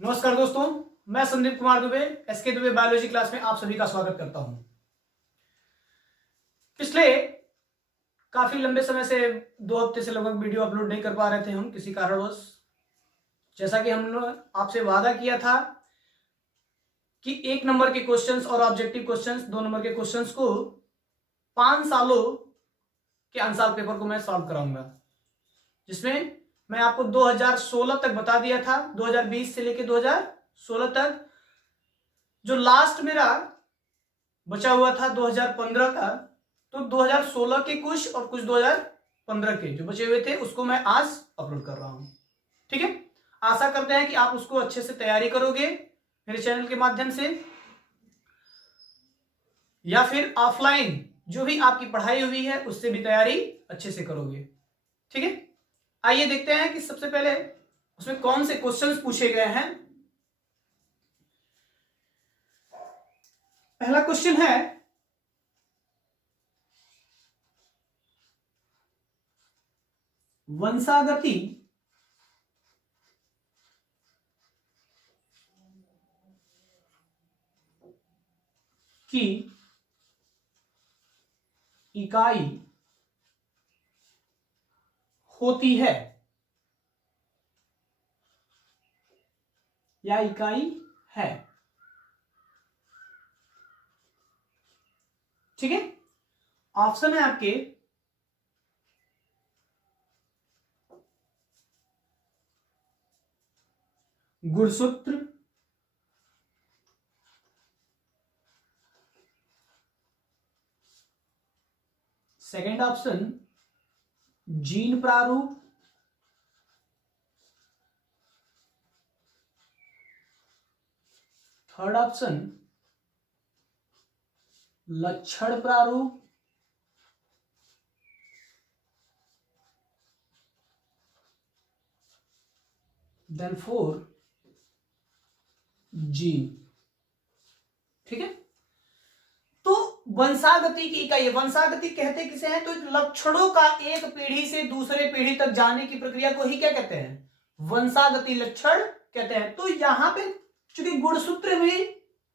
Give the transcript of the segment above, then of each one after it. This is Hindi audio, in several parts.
नमस्कार दोस्तों, मैं Sandeep Kumar Dubey SK Dubey biology class में आप सभी का स्वागत करता हूं। पिछले काफी लंबे समय से 2 हफ्ते से लगभग वीडियो अपलोड नहीं कर पा रहे थे हम किसी कारणवश। जैसा कि हमने आपसे वादा किया था कि 1 नंबर के क्वेश्चंस और ऑब्जेक्टिव क्वेश्चंस 2 नंबर के क्वेश्चंस को 5 सालों के आंसर पेपर को मैं सॉल्व कराऊंगा, जिसमें मैं आपको 2016 तक बता दिया था। 2020 से लेकर 2016 तक जो लास्ट मेरा बचा हुआ था 2015 का, तो 2016 के कुछ और कुछ 2015 के जो बचे हुए थे उसको मैं आज अपलोड कर रहा हूं। ठीक है, आशा करते हैं कि आप उसको अच्छे से तैयारी करोगे मेरे चैनल के माध्यम से, या फिर ऑफलाइन जो भी आपकी पढ़ाई हुई है उससे भी तैयारी अच्छे से करोगे। ठीक है, आइए देखते हैं कि सबसे पहले उसमें कौन से क्वेश्चंस पूछे गए हैं। पहला क्वेश्चन है, वंशागति की इकाई होती है या इकाई है। ठीक है, ऑप्शन है आपके गुणसूत्र, सेकंड ऑप्शन जीन प्रारूप, थर्ड ऑप्शन लक्षण प्रारूप, देन 4 जीन। ठीक है, तो वंशागति की इकाई, वंशागति कहते किसे हैं? तो लक्षणों का एक पीढ़ी से दूसरे पीढ़ी तक जाने की प्रक्रिया को ही क्या कहते हैं? वंशागति लक्षण कहते हैं। तो यहां पे चूंकि गुणसूत्र भी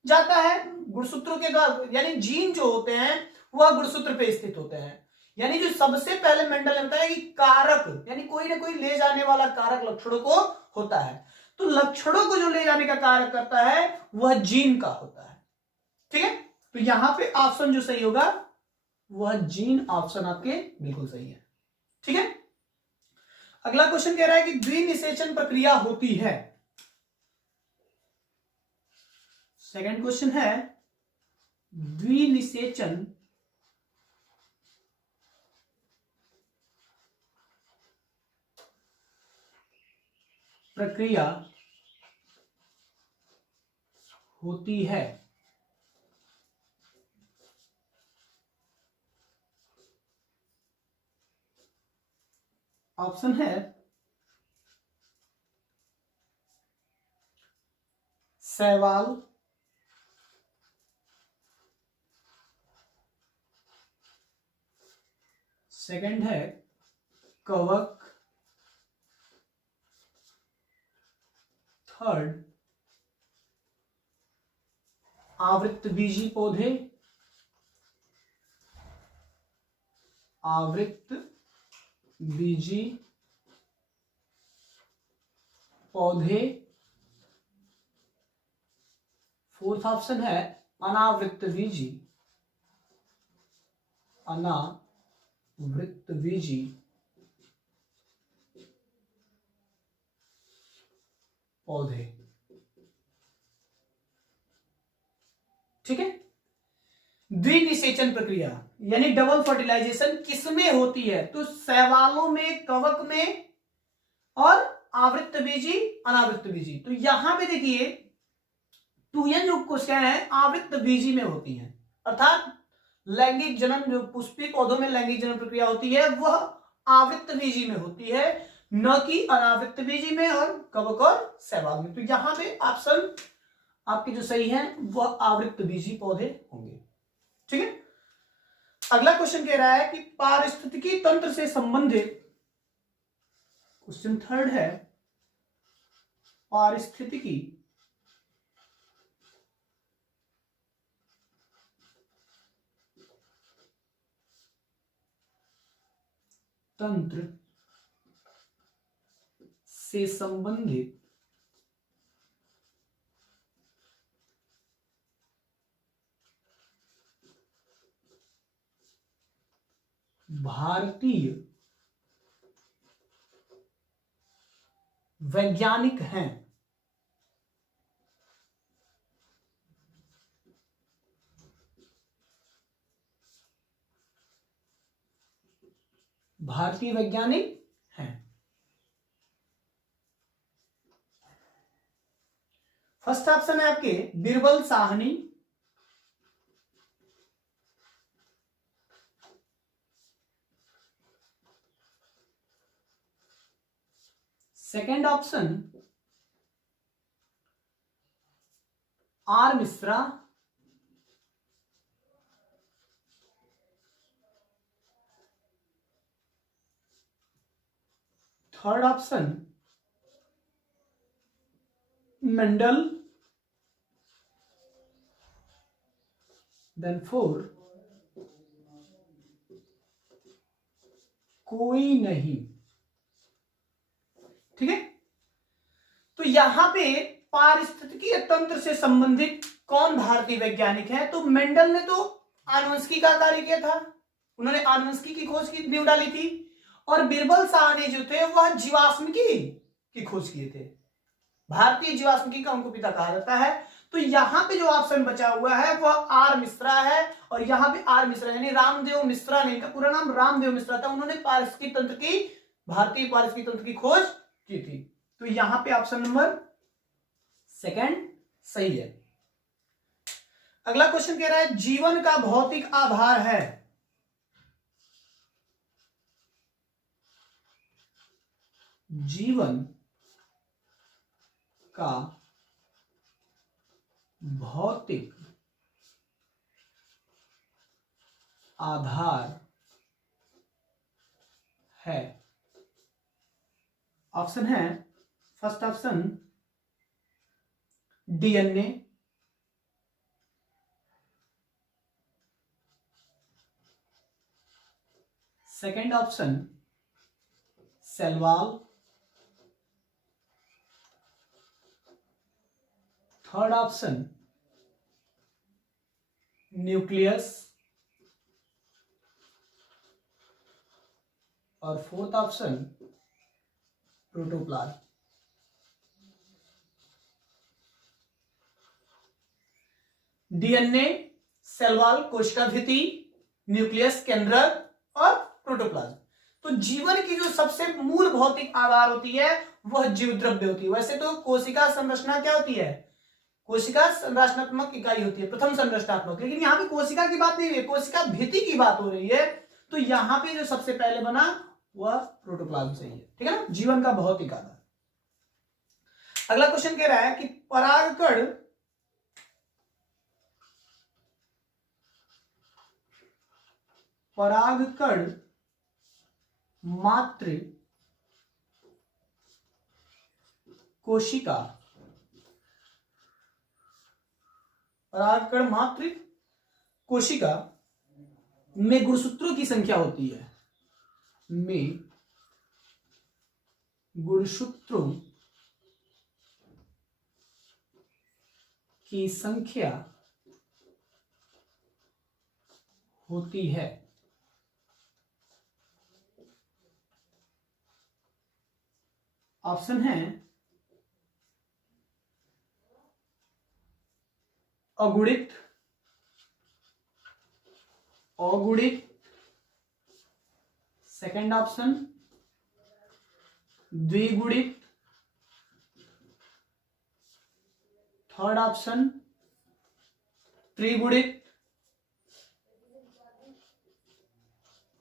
जाता है, गुणसूत्रों के द्वारा, यानी जीन जो होते हैं वह गुणसूत्र पे स्थित होते हैं। यानी जो सबसे पहले मेंडल ने बताया कि कारक, यानी कोई ना कोई ले जाने वाला कारक लक्षणों को होता है। तो लक्षणों को जो ले जाने का कार्य करता है वह जीन का होता है। ठीक है, तो यहां पे ऑप्शन जो सही होगा वह जीन ऑप्शन आपके बिल्कुल सही है। ठीक है, अगला क्वेश्चन कह रहा है कि द्विनिषेचन प्रक्रिया होती है। सेकंड क्वेश्चन है, द्विनिषेचन प्रक्रिया होती है। ऑप्शन है शैवाल, सेकंड है कवक, थर्ड आवृतबीजी पौधे, आवृतबीजी पौधे, फोर्थ ऑप्शन है अनावृतबीजी, अनावृतबीजी पौधे। ठीक है, द्विनिषेचन प्रक्रिया यानी डबल फर्टिलाइजेशन किसमें होती है? तो शैवालों में, कवक में और आवृतबीजी, अनावृतबीजी। तो यहां पे देखिए 2n जो क्वेश्चन है आवृतबीजी में होती है, अर्थात लैंगिक जनन, जो पुष्पी पौधों में लैंगिक जनन प्रक्रिया होती है वह आवृतबीजी में होती है, न कि अनावृतबीजी में और कवक और शैवाल में। तो यहां पे ऑप्शन आपके जो सही है वह आवृतबीजी पौधे होंगे। ठीक है, अगला क्वेश्चन कह रहा है कि पारिस्थितिकी तंत्र से संबंधित, क्वेश्चन थर्ड है, पारिस्थितिकी तंत्र से संबंधित भारतीय वैज्ञानिक हैं। भारतीय वैज्ञानिक हैं। फर्स्ट ऑप्शन है आपके Birbal Sahni, second option R Mishra, third option Mendel, then four कोई नहीं। ठीक है, तो यहां पे पारिस्थितिकीय तंत्र से संबंधित कौन भारतीय वैज्ञानिक है? तो मेंडल ने तो आनुवंशिकी का कार्य किया था, उन्होंने आनुवंशिकी की खोज की नींव डाली थी, और बिरबल साहनी जो थे वह जीवाश्मिकी की खोज किए थे। भारतीय जीवाश्मिकी का उनको पिता कहा जाता है। तो यहां पे जो ऑप्शन बचा हुआ है वह आर मिश्रा है, और यहां पे आर मिश्रा यानी रामदेव मिश्रा ने, इनका पूरा नाम रामदेव मिश्रा था, उन्होंने पारिस्थितिकी तंत्र की, भारतीय पारिस्थितिकी तंत्र की खोज की थी। तो यहां पे ऑप्शन नंबर सेकंड सही है। अगला क्वेश्चन कह रहा है जीवन का भौतिक आधार है। जीवन का भौतिक आधार है। ऑप्शन है first option DNA, second option cell wall, third option nucleus, और fourth option protoplasm. DNA, cell wall कोशिका भित्ति, न्यूक्लियस केंद्रक, और प्रोटोप्लाज्म। तो जीवन की जो सबसे मूल भौतिक आधार होती है वह जीव द्रव्य होती है। वैसे तो कोशिका संरचना क्या होती है? कोशिका संरचनात्मक इकाई होती है, प्रथम संरचनात्मक, लेकिन यहाँ पे कोशिका की बात नहीं है, कोशिका भित्ति की बात हो रही है। तो यहाँ पे जो सबसे पहले बना वह प्रोटोप्लाज्म सही है। ठीक है ना, जीवन का भौतिक आधार। अगला क्वेश्चन कह रहा है कि परागकण मात्र कोशिका, परागकण मात्र कोशिका में गुणसूत्रों की संख्या होती है, में गुणसूत्रों की संख्या होती है। ऑप्शन है अगुणित, अगुणित, सेकंड ऑप्शन द्विगुणित, थर्ड ऑप्शन त्रिगुणित,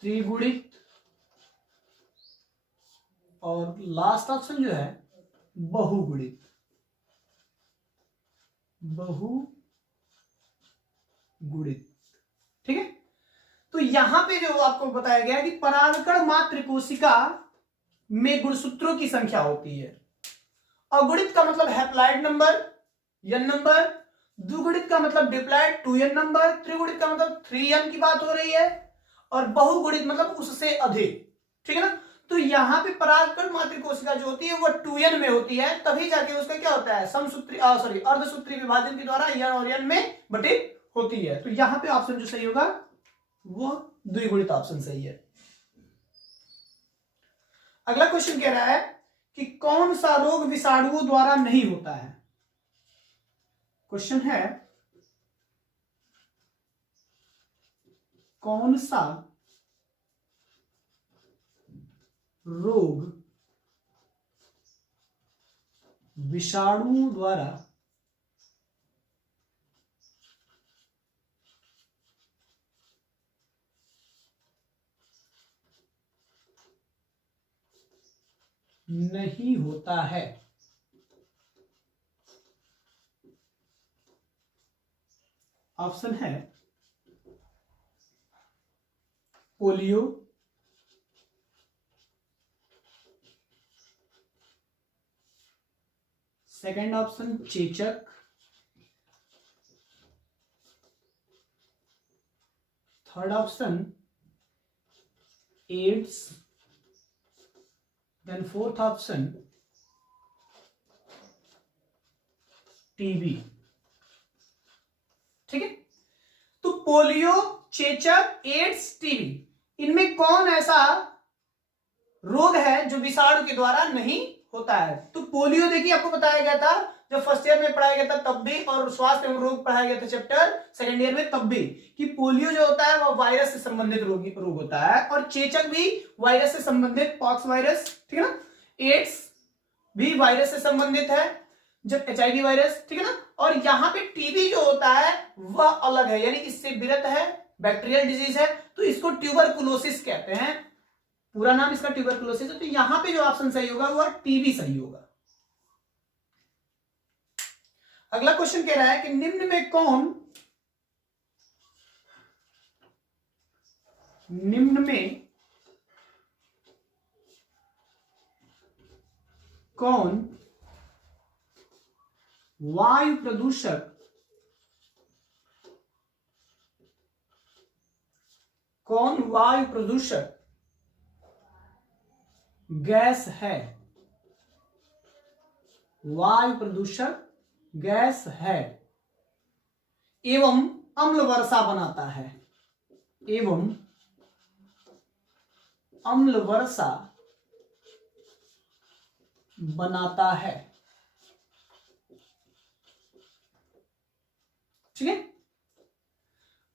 त्रिगुणित, और लास्ट ऑप्शन जो है बहुगुणित, बहुगुणित। ठीक है, तो यहां पे जो आपको बताया गया कि परागकण मात्र कोशिका में गुणसूत्रों की संख्या होती है, अगुणित का मतलब हैप्लॉइड नंबर n नंबर, द्विगुणित का मतलब डिप्लॉइड 2n नंबर, त्रिगुणित का मतलब 3n की बात हो रही है, और बहुगुणित मतलब उससे अधिक। ठीक है ना। तो यहाँ पे परागकण मातृ कोशिका जो होती है वो 2n में होती है, तभी जाके उसका क्या होता है समसूत्री सॉरी अर्धसूत्री विभाजन के द्वारा n और n में बटित होती है। तो यहाँ पे ऑप्शन जो सही होगा वो द्विगुणित ऑप्शन सही है। अगला क्वेश्चन कह रहा है कि कौन सा रोग विषाणुओं द्वारा नहीं होता है। क्वेश्चन है कौन सा रोग विषाणुओं द्वारा नहीं होता है। ऑप्शन है पोलियो, सेकंड ऑप्शन चेचक, third option AIDS, then fourth option TB. ठीक है। तो पोलियो, चेचक, एड्स, टीबी, इनमें कौन ऐसा रोग है जो विषाणु के द्वारा नहीं होता है। तो पोलियो देखिए आपको बताया गया था जब फर्स्ट ईयर में पढ़ाया गया था तब भी, और स्वास्थ्य एवं रोग पढ़ाया गया था चैप्टर सेकंड ईयर में तब भी, कि पोलियो जो होता है वह वायरस से संबंधित रोग होता है, और चेचक भी वायरस से संबंधित पॉक्स वायरस, ठीक है ना। एड्स भी वायरस से संबंधित है जब HIV वायरस, ठीक है ना। और यहाँ पे टीबी जो होता है वह अलग है, यानी इससे विरत है, बैक्टीरियल डिजीज है, तो इसको ट्यूबरकुलोसिस कहते हैं, पूरा नाम इसका ट्यूबरकुलोसिस है। तो यहां पे जो ऑप्शन सही होगा वह टीबी सही होगा। अगला क्वेश्चन कह रहा है कि निम्न में कौन वायु प्रदूषक गैस है, वायु प्रदूषक गैस है एवं अम्ल वर्षा बनाता है, एवं अम्ल वर्षा बनाता है। ठीक है।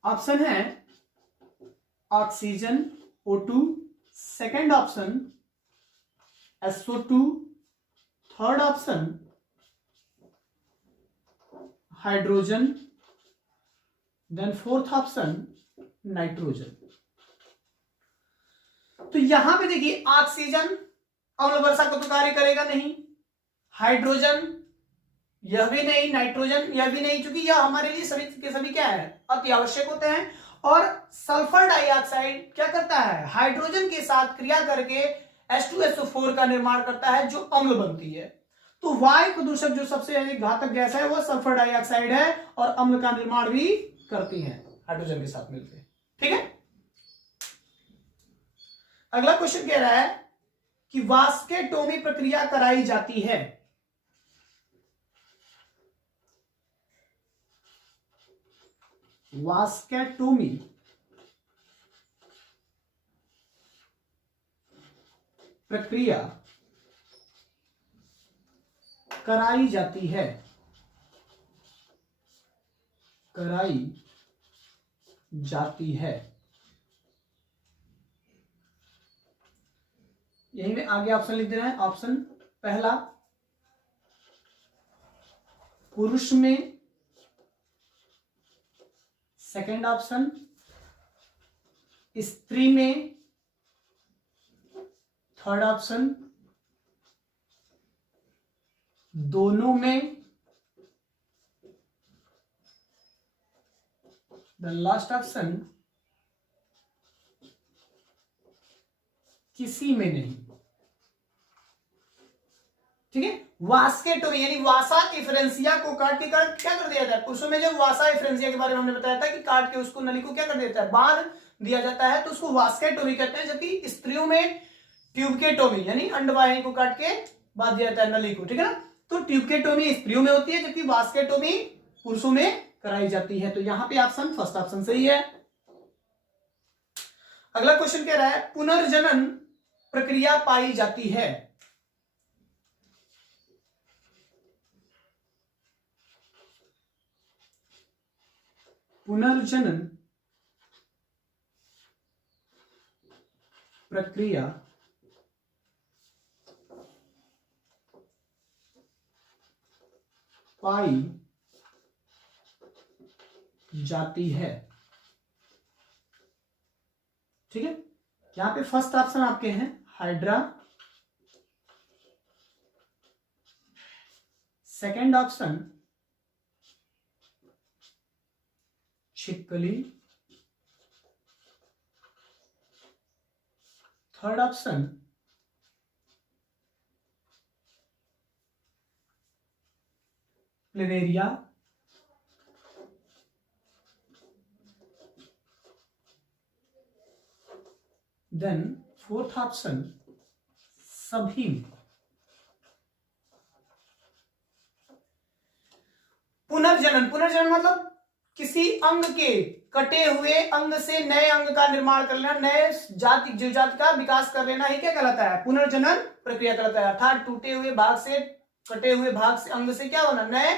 ऑप्शन है oxygen O2, second option SO2, third option hydrogen, then fourth option nitrogen. तो यहां पे देखिए ऑक्सीजन अम्ल वर्षा को तो कार्य करेगा नहीं, हाइड्रोजन यह भी नहीं, नाइट्रोजन यह भी नहीं, क्योंकि यह हमारे लिए सभी के सभी क्या है अति आवश्यक होते हैं। और सल्फर डाइऑक्साइड क्या करता है हाइड्रोजन के साथ क्रिया करके H2SO4 का निर्माण करता है जो अम्ल बनती है। तो वायु प्रदूषक जो सबसे अधिक घातक गैस है वह सल्फर डाइऑक्साइड है और अम्ल का निर्माण भी करती है हाइड्रोजन के साथ मिलकर। ठीक है। अगला क्वेश्चन कह रहा है कि वास्केटोमी प्रक्रिया कराई जाती है। वास्केटोमी प्रक्रिया कराई जाती है, कराई जाती है। यहीं में आगे ऑप्शन लिख देना है। ऑप्शन पहला पुरुष में, सेकंड ऑप्शन स्त्री में, थर्ड ऑप्शन दोनों में, द लास्ट ऑप्शन किसी में नहीं। ठीक है। वास्केटोमी यानी वासा एफरेंसिया को काट के क्या कर दिया जाता है, पुरुषों में जो वासा एफरेंसिया के बारे में हमने बताया था कि काट के उसको नली को क्या कर देता है, बांध दिया जाता है, तो उसको वास्केटोमी कहते हैं। जबकि स्त्रियों में ट्यूबकेटोमी यानी अंडवाहिनी को काट के बांध दिया जाता है नली को, ठीक है ना। तो ट्यूबकेटोमी स्त्रियों में होती है जबकि वास्केटोमी पुरुषों में कराई जाती है। तो यहां पे ऑप्शन फर्स्ट ऑप्शन सही है। अगला क्वेश्चन कह रहा है पुनर्जनन प्रक्रिया पाई जाती है। पुनर्जनन प्रक्रिया पाई जाती है, ठीक है। यहां पे फर्स्ट ऑप्शन आपके हैं हाइड्रा, सेकंड ऑप्शन छिपकली, third option planaria, then fourth option सभी में। पुनर्जनन, पुनर्जनन मतलब किसी अंग के कटे हुए अंग से नए अंग का निर्माण कर लेना, नए जाति जीव जाति का विकास कर लेना ही क्या कहलाता है, पुनर्जनन प्रक्रिया कहलाता है। अर्थात टूटे हुए भाग से, कटे हुए भाग से, अंग से क्या होना, नए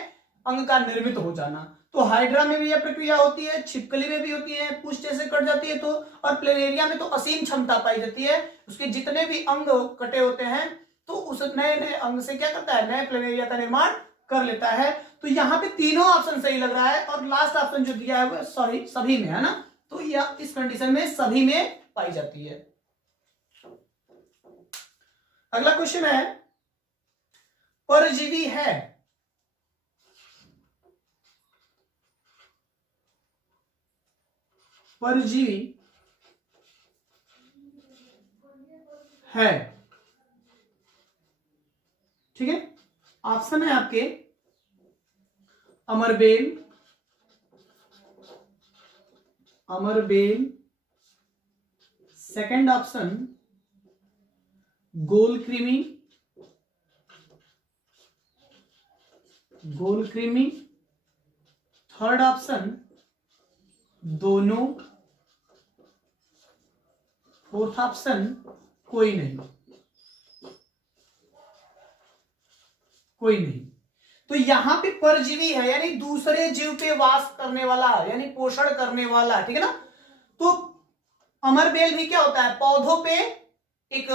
अंग का निर्मित हो जाना। तो हाइड्रा में भी यह प्रक्रिया होती है, छिपकली में भी होती है, पूंछ जैसे कट जाती है तो, और प्लेनेरिया में तो असीम क्षमता पाई जाती है, उसके जितने भी अंग कटे होते हैं तो उस नए नए अंग से क्या करता है, नए प्लेनेरिया का निर्माण कर लेता है। तो यहाँ पे तीनों ऑप्शन सही लग रहा है और लास्ट ऑप्शन जो दिया है वो सॉरी सभी में है ना, तो यह इस कंडीशन में सभी में पाई जाती है। अगला क्वेश्चन है परजीवी है, परजीवी है, ठीक है। ऑप्शन है आपके अमरबेल, अमरबेल, सेकंड ऑप्शन गोलकृमि, गोलकृमि, थर्ड ऑप्शन दोनों, फोर्थ ऑप्शन कोई नहीं, कोई नहीं। तो यहां पे परजीवी है यानी दूसरे जीव पे वास करने वाला यानी पोषण करने वाला, ठीक है ना। तो अमरबेल भी क्या होता है, पौधों पे एक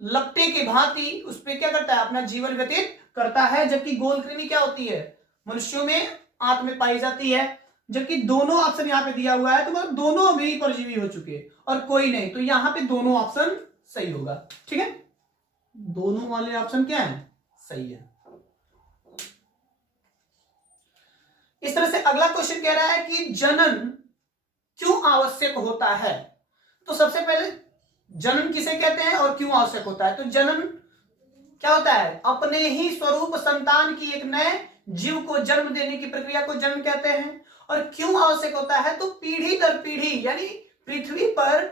लपटे के भांति उस पे क्या करता है, अपना जीवन व्यतीत करता है। जबकि गोलकृमि क्या होती है, मनुष्यों में आंत में पाई जाती है। जबकि दोनों ऑप्शन यहाँ पे दिया हुआ है तो मतलब दोनों भी परजीवी हो चुके और कोई नहीं, तो यहां पे दोनों ऑप्शन सही होगा, ठीक है। दोनों वाले ऑप्शन क्या है, सही है। इस तरह से अगला क्वेश्चन कह रहा है कि जनन क्यों आवश्यक होता है। तो सबसे पहले जनन किसे कहते हैं और क्यों आवश्यक होता है। तो जनन क्या होता है, अपने ही स्वरूप संतान की एक नए जीव को जन्म देने की प्रक्रिया को जनन कहते हैं। और क्यों आवश्यक होता है, तो पीढ़ी दर पीढ़ी यानी पृथ्वी पर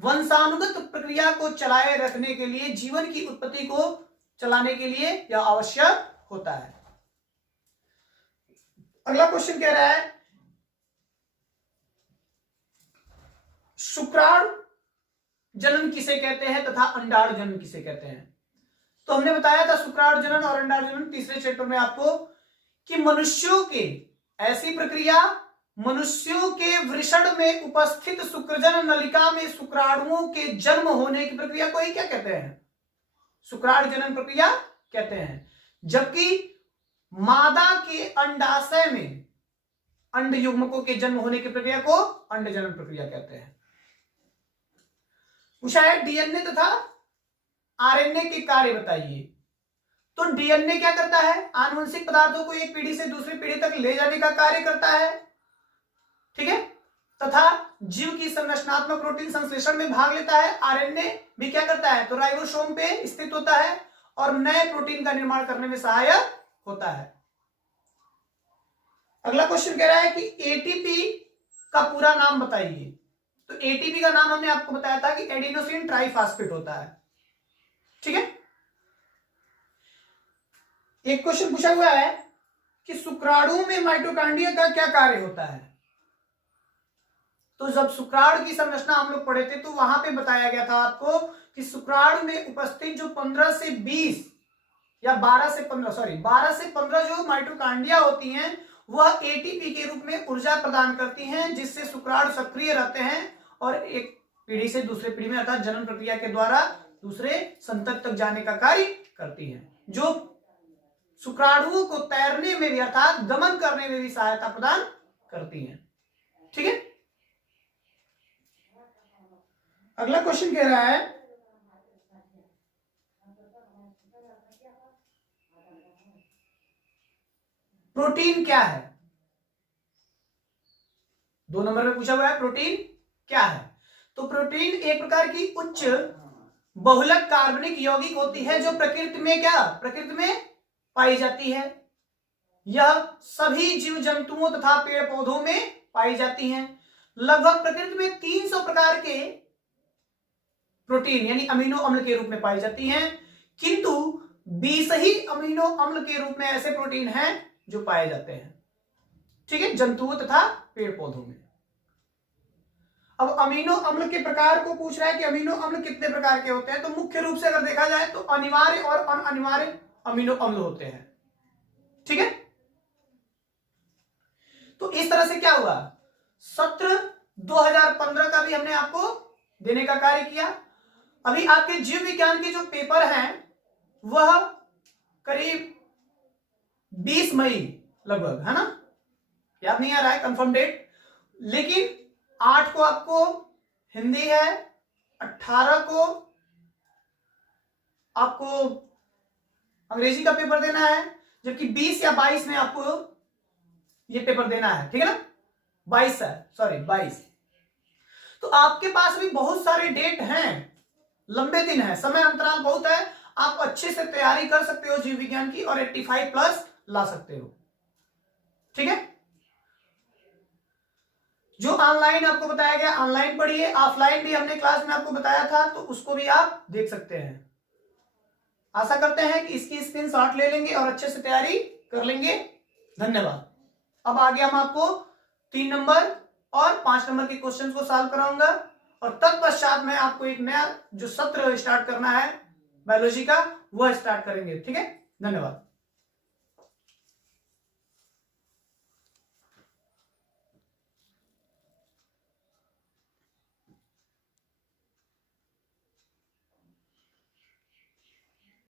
वंशानुगत प्रक्रिया को चलाए रखने के लिए, जीवन की उत्पत्ति को चलाने के लिए यह आवश्यक होता है। अगला क्वेश्चन कह रहा है शुक्राणु जनन किसे कहते हैं तथा अंडाणु जनन किसे कहते हैं। तो हमने बताया था शुक्राणु जनन और अंडाणु जनन तीसरे चैप्टर में आपको कि मनुष्यों के ऐसी प्रक्रिया, मनुष्यों के वृषण में उपस्थित शुक्रजन नलिका में शुक्राणुओं के जन्म होने की प्रक्रिया को ही क्या कहते हैं, शुक्राणु जनन प्रक्रिया कहते हैं। जबकि मादा के अंडाशय में अंड युग्मकों के जन्म होने की प्रक्रिया को अंड जनन प्रक्रिया कहते हैं। पूछा है डीएनए तथा आरएनए के कार्य बताइए। तो डीएनए क्या करता है, आनुवंशिक पदार्थों को एक पीढ़ी से दूसरी पीढ़ी तक ले जाने का कार्य करता है, ठीक है, तथा जीव की संरचनात्मक प्रोटीन संश्लेषण में भाग लेता है। आरएनए भी क्या करता है, तो राइबोसोम पे स्थित होता है और नए प्रोटीन का निर्माण करने में सहायक होता है। अगला क्वेश्चन कह रहा है कि एटीपी का पूरा नाम बताइए। तो एटीपी का नाम हमने आपको बताया था कि एडिनोसिन ट्राइफॉस्फेट होता है। ठीक है, एक क्वेश्चन पूछा हुआ है कि शुक्राणु में माइटोकॉन्ड्रिया का क्या कार्य होता है। तो जब शुक्राणु की संरचना हम लोग पढ़े थे तो वहां पे बताया गया था आपको कि शुक्राणु में उपस्थित जो 15 से 20 या 12 से 15 जो माइटोकॉन्ड्रिया होती हैं वह एटीपी के रूप में ऊर्जा प्रदान करती हैं, जिससे शुक्राणु सक्रिय रहते हैं और एक पीढ़ी से दूसरे पीढ़ी में अर्थात जनन प्रक्रिया के द्वारा दूसरे संतत तक जाने का कार्य करती हैं, जो शुक्राणुओं को तैरने में भी अर्थात गमन करने में भी सहायता प्रदान करती हैं। ठीक है, अगला क्वेश्चन कह रहा है प्रोटीन क्या है। 2 नंबर में पूछा हुआ है प्रोटीन क्या है। तो प्रोटीन एक प्रकार की उच्च बहुलक कार्बनिक यौगिक होती है जो प्रकृति में पाई जाती है। यह सभी जीव जंतुओं तथा पेड़ पौधों में पाई जाती हैं। लगभग प्रकृति में 300 प्रकार के प्रोटीन यानी अमीनो अम्ल के रूप में पाई जाती हैं, किंतु 20 ही अमीनो अम्ल के रूप में ऐसे प्रोटीन हैं जो पाए जाते हैं। ठीक है, जंतुओं तथा पेड़ पौधों में। अब अमीनो अम्ल के प्रकार को पूछ रहा है कि अमीनो अम्ल कितने प्रकार के होते हैं। तो मुख्य रूप से अगर देखा जाए तो अनिवार्य और अनिवार्य अमीनो अम्ल होते हैं। ठीक है, तो इस तरह से क्या हुआ, सत्र 2015 का भी हमने आपको देने का कार्य किया। अभी आपके जीव विज्ञान के जो पेपर हैं वह करीब 20 मई लगभग, है ना, याद नहीं आ रहा है कंफर्म डेट, लेकिन 8 को आपको हिंदी है, 18 को आपको अंग्रेजी का पेपर देना है, जबकि 20 या 22 में आपको ये पेपर देना है। ठीक है ना, 22। तो आपके पास भी बहुत सारे डेट हैं, लंबे दिन है, समय अंतराल बहुत है। आप अच्छे से तैयारी कर सकते हो जीव विज्ञान की और 85+ ला सकते हो। ठीक है, जो ऑनलाइन आपको बताया गया ऑनलाइन पढ़िए, ऑफलाइन भी हमने क्लास में आपको बताया था तो उसको भी आप देख सकते हैं। आशा करते हैं कि इसकी स्क्रीनशॉट ले लेंगे और अच्छे से तैयारी कर लेंगे। धन्यवाद। अब आगे हम आपको 3 नंबर और 5 नंबर के क्वेश्चंस को सॉल्व कराऊंगा और तत्पश्चात मैं आपको एक नया जो सत्र स्टार्ट करना है बायोलॉजी का वह स्टार्ट करेंगे। ठीक है, धन्यवाद।